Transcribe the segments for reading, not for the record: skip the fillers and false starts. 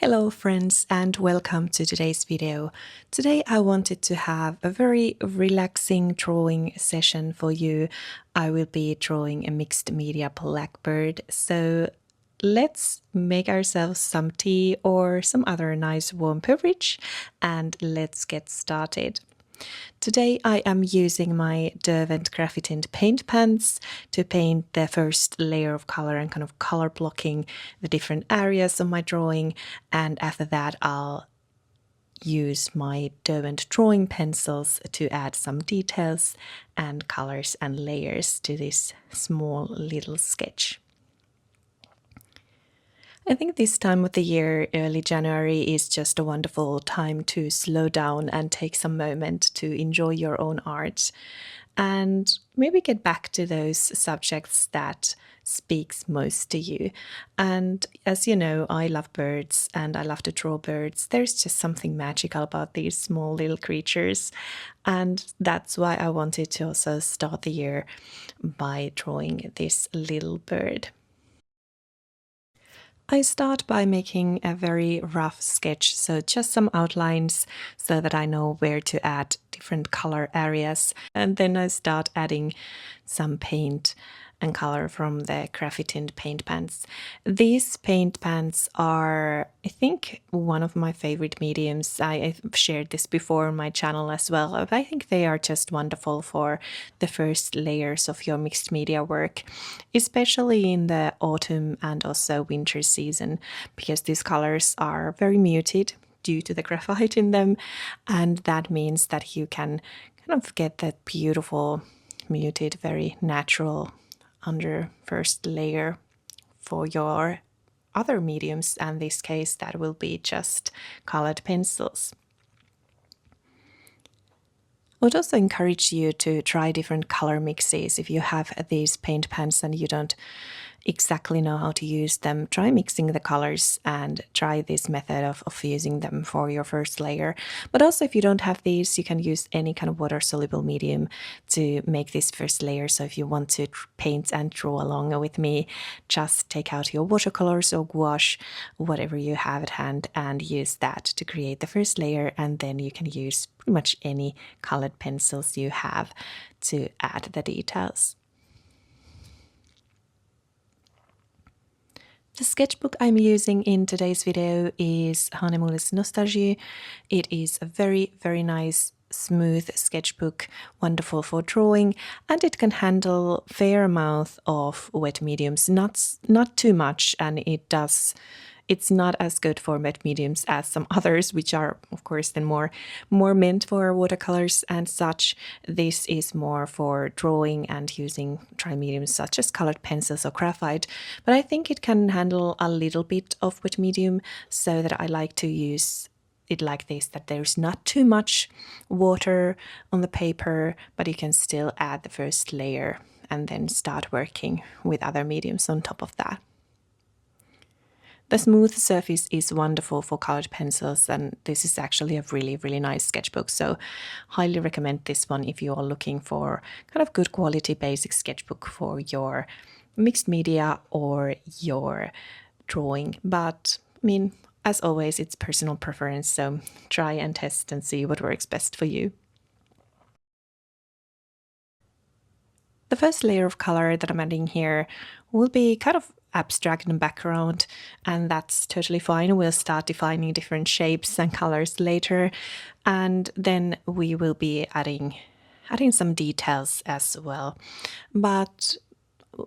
Hello friends and welcome to today's video. Today I wanted to have a very relaxing drawing session for you. I will be drawing a mixed media blackbird, so let's make ourselves some tea or some other nice warm beverage and let's get started. Today I am using my Derwent Graphitint paint pens to paint the first layer of color and kind of color blocking the different areas of my drawing, and after that I'll use my Derwent Drawing pencils to add some details and colors and layers to this small little sketch. I think this time of the year, early January, is just a wonderful time to slow down and take some moment to enjoy your own art and maybe get back to those subjects that speaks most to you. And as you know, I love birds and I love to draw birds. There's just something magical about these small little creatures, and that's why I wanted to also start the year by drawing this little bird. I start by making a very rough sketch, so just some outlines so that I know where to add different color areas, and then I start adding some paint and color from the Graphitint paint pens. These paint pens are, I think, one of my favorite mediums. I've shared this before on my channel as well. I think they are just wonderful for the first layers of your mixed media work, especially in the autumn and also winter season, because these colors are very muted due to the graphite in them, and that means that you can kind of get that beautiful, muted, very natural under first layer for your other mediums, and in this case that will be just colored pencils. I would also encourage you to try different color mixes. If you have these paint pens and you don't exactly know how to use them, try mixing the colors and try this method of using them for your first layer. But also, if you don't have these, you can use any kind of water soluble medium to make this first layer. So if you want to paint and draw along with me, just take out your watercolors or gouache, whatever you have at hand, and use that to create the first layer, and then you can use pretty much any colored pencils you have to add the details. The sketchbook I'm using in today's video is Hahnemühle Nostalgia. It is a very, very nice, smooth sketchbook, wonderful for drawing, and it can handle a fair amount of wet mediums, not too much, and it's not as good for wet mediums as some others, which are of course then more meant for watercolors and such. This is more for drawing and using dry mediums such as colored pencils or graphite, but I think it can handle a little bit of wet medium, so that I like to use it like this, that there's not too much water on the paper, but you can still add the first layer and then start working with other mediums on top of that. The smooth surface is wonderful for colored pencils, and this is actually a really, really nice sketchbook, so highly recommend this one if you are looking for kind of good quality basic sketchbook for your mixed media or your drawing. But I mean, as always, it's personal preference, so try and test and see what works best for you. The first layer of color that I'm adding here will be kind of abstract in the background, and that's totally fine. We'll start defining different shapes and colors later, and then we will be adding some details as well. But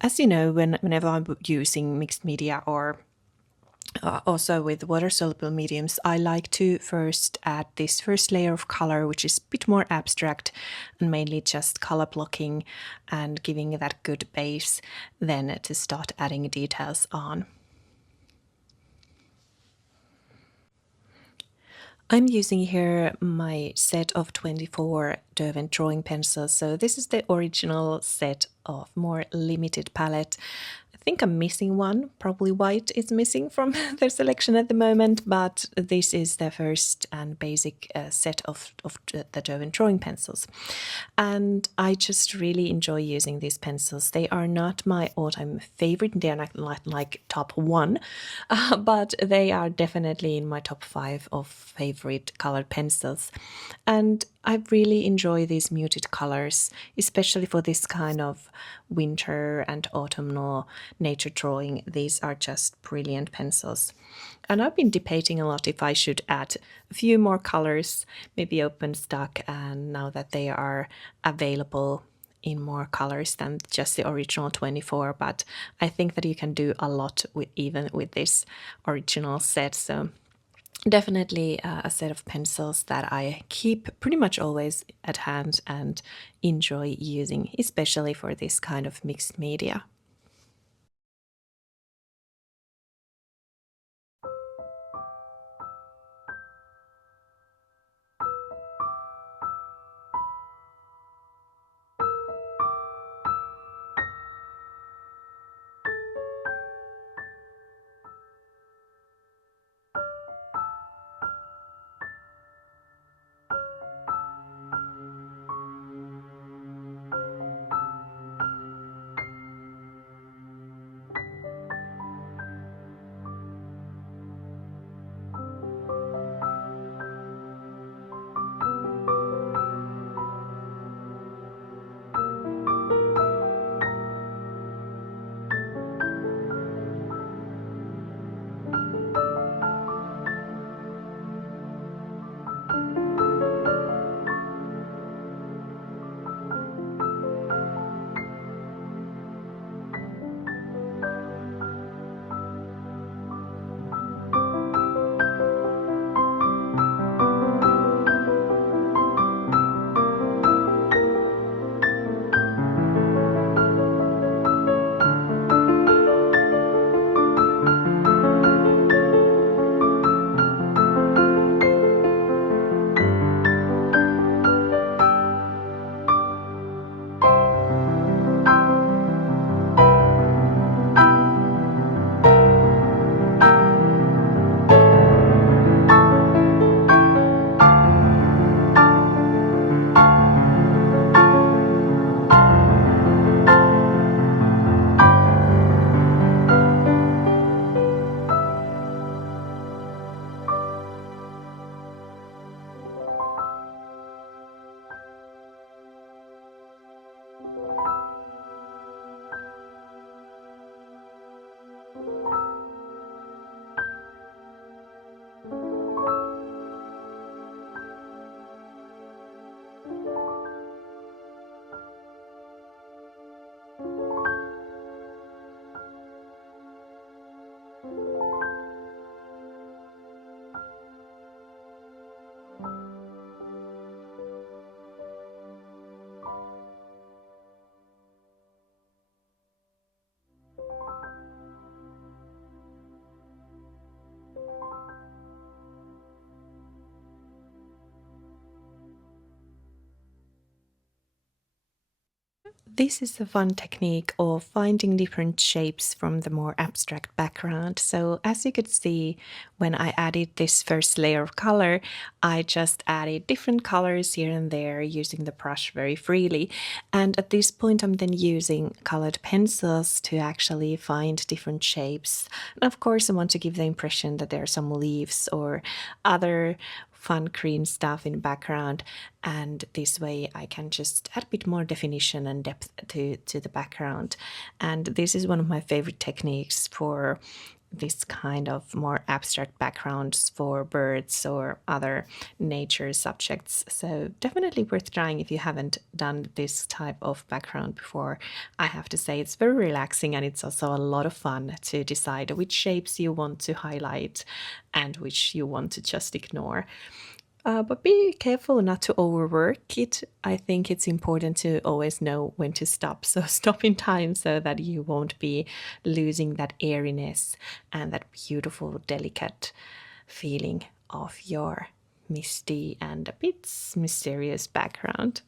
as you know, whenever I'm using mixed media or also with water soluble mediums, I like to first add this first layer of color, which is a bit more abstract and mainly just color blocking and giving that good base, then to start adding details on. I'm using here my set of 24 Derwent Drawing pencils, so this is the original set of more limited palette. I think I'm missing one. Probably white is missing from their selection at the moment, but this is the first and basic set of the Derwent Drawing pencils. And I just really enjoy using these pencils. They are not my all-time favorite. They are not like top one, but they are definitely in my top 5 of favorite colored pencils. And I really enjoy these muted colors, especially for this kind of winter and autumnal nature drawing. These are just brilliant pencils. And I've been debating a lot if I should add a few more colors, maybe open stock, and now that they are available in more colors than just the original 24, but I think that you can do a lot with even with this original set. So definitely a set of pencils that I keep pretty much always at hand and enjoy using, especially for this kind of mixed media. This is a fun technique of finding different shapes from the more abstract background. So as you could see, when I added this first layer of color, I just added different colors here and there using the brush very freely. And at this point, I'm then using colored pencils to actually find different shapes. And of course, I want to give the impression that there are some leaves or other fun green stuff in the background, and this way I can just add a bit more definition and depth to the background. And this is one of my favorite techniques for this kind of more abstract backgrounds for birds or other nature subjects. So definitely worth trying if you haven't done this type of background before. I have to say it's very relaxing, and it's also a lot of fun to decide which shapes you want to highlight and which you want to just ignore. But be careful not to overwork it. I think it's important to always know when to stop. So stop in time so that you won't be losing that airiness and that beautiful, delicate feeling of your misty and a bit mysterious background.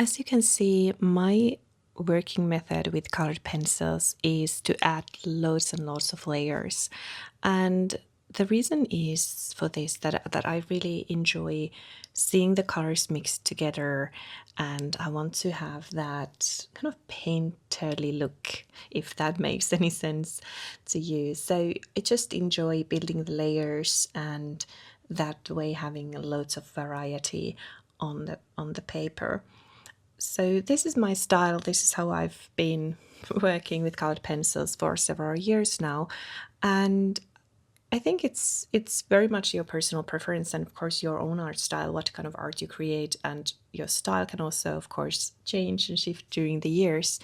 As you can see, my working method with colored pencils is to add loads and loads of layers. And the reason is for this that I really enjoy seeing the colors mixed together, and I want to have that kind of painterly look, if that makes any sense to you. So I just enjoy building the layers, and that way having loads of variety on the paper. So this is my style. This is how I've been working with colored pencils for several years now, and I think it's very much your personal preference and of course your own art style, what kind of art you create, and your style can also of course change and shift during the years.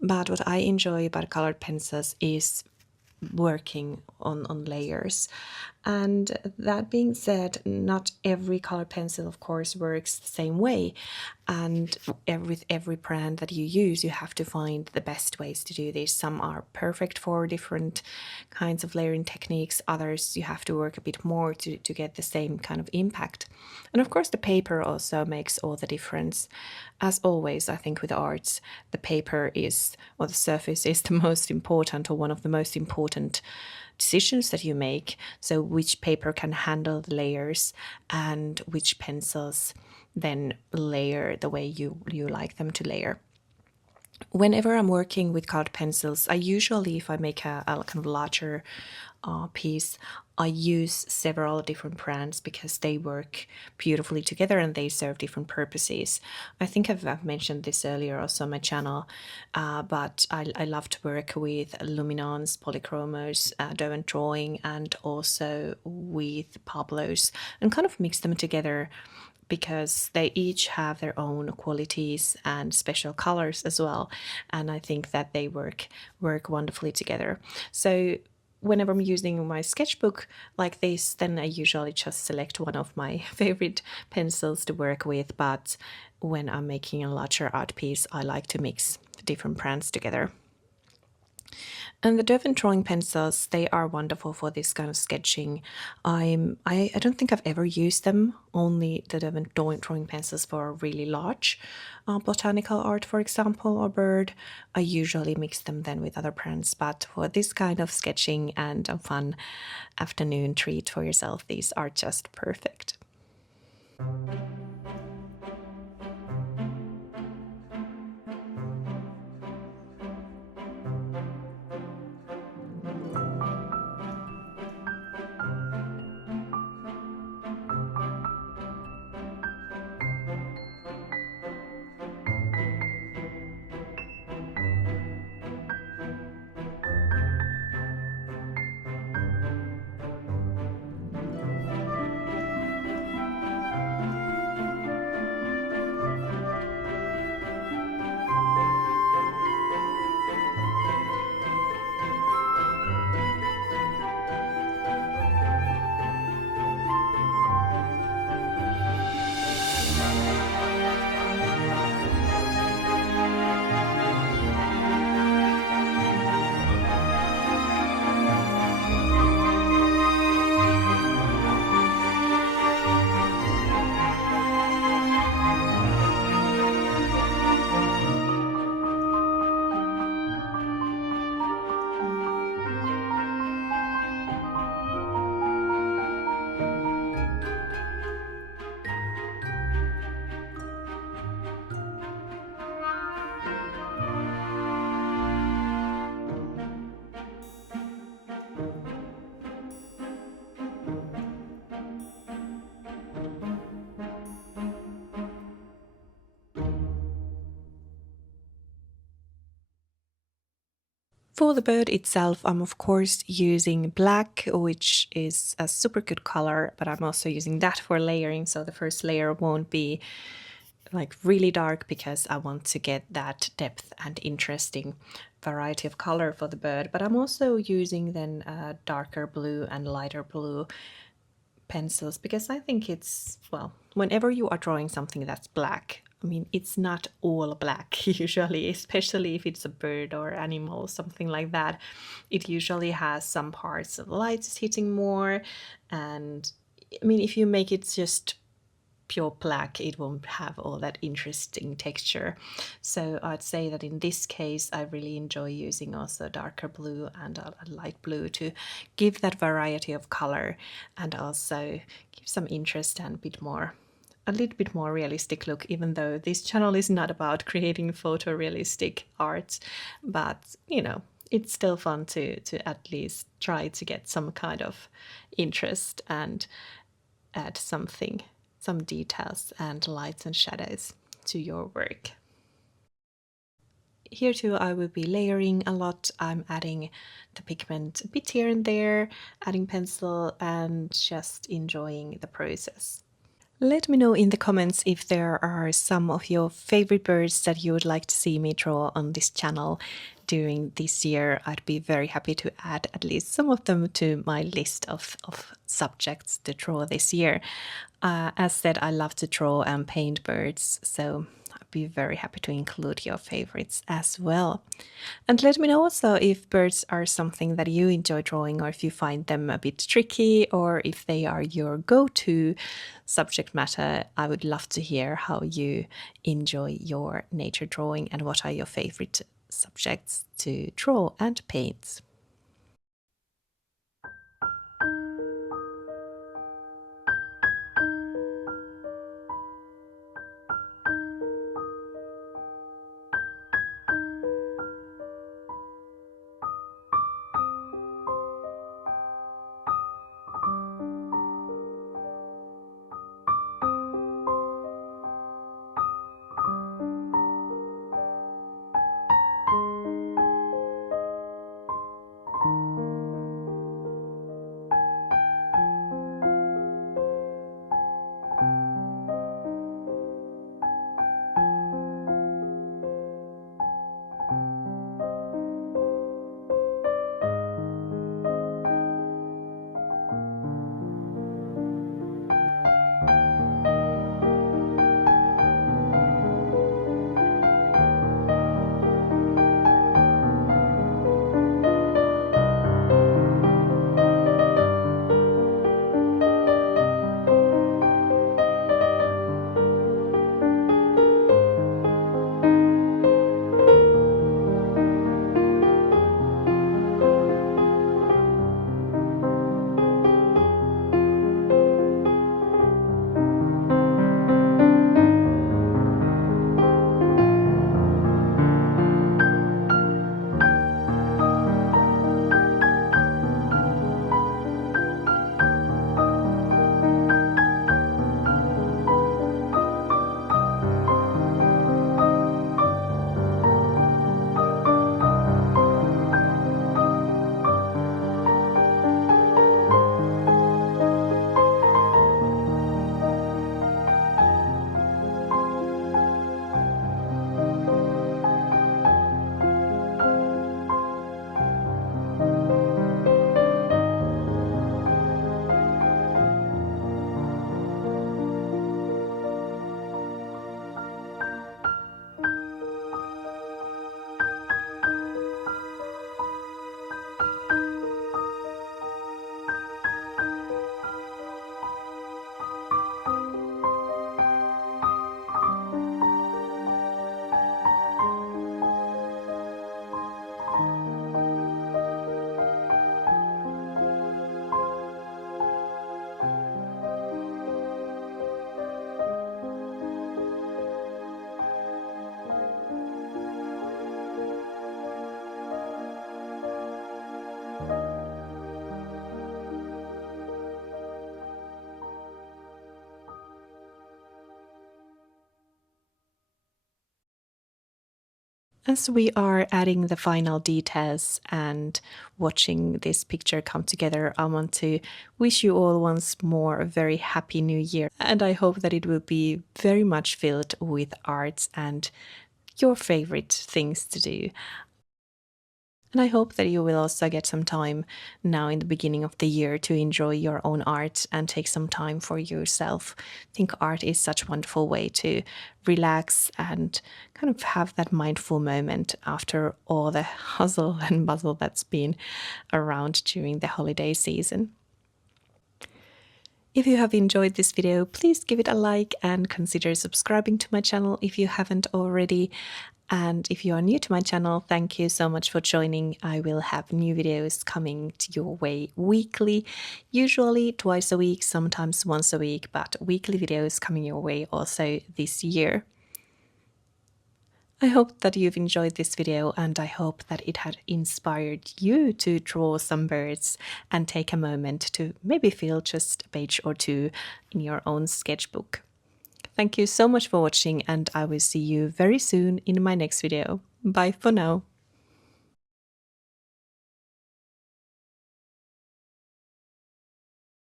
But what I enjoy about colored pencils is working on layers. And that being said, not every color pencil of course works the same way, and with every brand that you use you have to find the best ways to do this. Some are perfect for different kinds of layering techniques, others you have to work a bit more to get the same kind of impact. And of course the paper also makes all the difference. As always, I think with arts, the paper is, or the surface is the most important, or one of the most important decisions that you make. So which paper can handle the layers and which pencils then layer the way you like them to layer. Whenever I'm working with colored pencils, I usually, if I make a kind of larger piece, I use several different brands because they work beautifully together and they serve different purposes. I think I've mentioned this earlier also on my channel, but I love to work with Luminance, Polychromos, Derwent Drawing, and also with Pablos, and kind of mix them together because they each have their own qualities and special colors as well, and I think that they work wonderfully together. So whenever I'm using my sketchbook like this, then I usually just select one of my favorite pencils to work with, but when I'm making a larger art piece I like to mix different brands together. And the Derwent drawing pencils, they are wonderful for this kind of sketching. I don't think I've ever used them, only the Derwent drawing pencils for really large botanical art, for example, or bird. I usually mix them then with other brands, but for this kind of sketching and a fun afternoon treat for yourself, these are just perfect. For the bird itself, I'm of course using black, which is a super good color, but I'm also using that for layering, so the first layer won't be like really dark because I want to get that depth and interesting variety of color for the bird. But I'm also using then darker blue and lighter blue pencils because I think it's, well, whenever you are drawing something that's black, I mean, it's not all black usually, especially if it's a bird or animal, something like that. It usually has some parts of the light is hitting more. And I mean, if you make it just pure black, it won't have all that interesting texture. So I'd say that in this case I really enjoy using also darker blue and a light blue to give that variety of color and also give some interest and a little bit more realistic look, even though this channel is not about creating photorealistic art, but you know, it's still fun to at least try to get some kind of interest and add something, some details and lights and shadows to your work. Here too I will be layering a lot. I'm adding the pigment a bit here and there, adding pencil and just enjoying the process. Let me know in the comments if there are some of your favorite birds that you would like to see me draw on this channel during this year. I'd be very happy to add at least some of them to my list of subjects to draw this year. As said, I love to draw and paint birds, so I'd be very happy to include your favorites as well. And let me know also if birds are something that you enjoy drawing, or if you find them a bit tricky, or if they are your go-to subject matter. I would love to hear how you enjoy your nature drawing and what are your favorite subjects to draw and paint. As we are adding the final details and watching this picture come together, I want to wish you all once more a very happy new year. And I hope that it will be very much filled with arts and your favorite things to do. And I hope that you will also get some time now in the beginning of the year to enjoy your own art and take some time for yourself. I think art is such a wonderful way to relax and kind of have that mindful moment after all the hustle and bustle that's been around during the holiday season. If you have enjoyed this video, please give it a like and consider subscribing to my channel if you haven't already. And if you are new to my channel, thank you so much for joining. I will have new videos coming to your way weekly, usually twice a week, sometimes once a week, but weekly videos coming your way also this year. I hope that you've enjoyed this video, and I hope that it had inspired you to draw some birds and take a moment to maybe fill just a page or two in your own sketchbook. Thank you so much for watching, and I will see you very soon in my next video. Bye for now.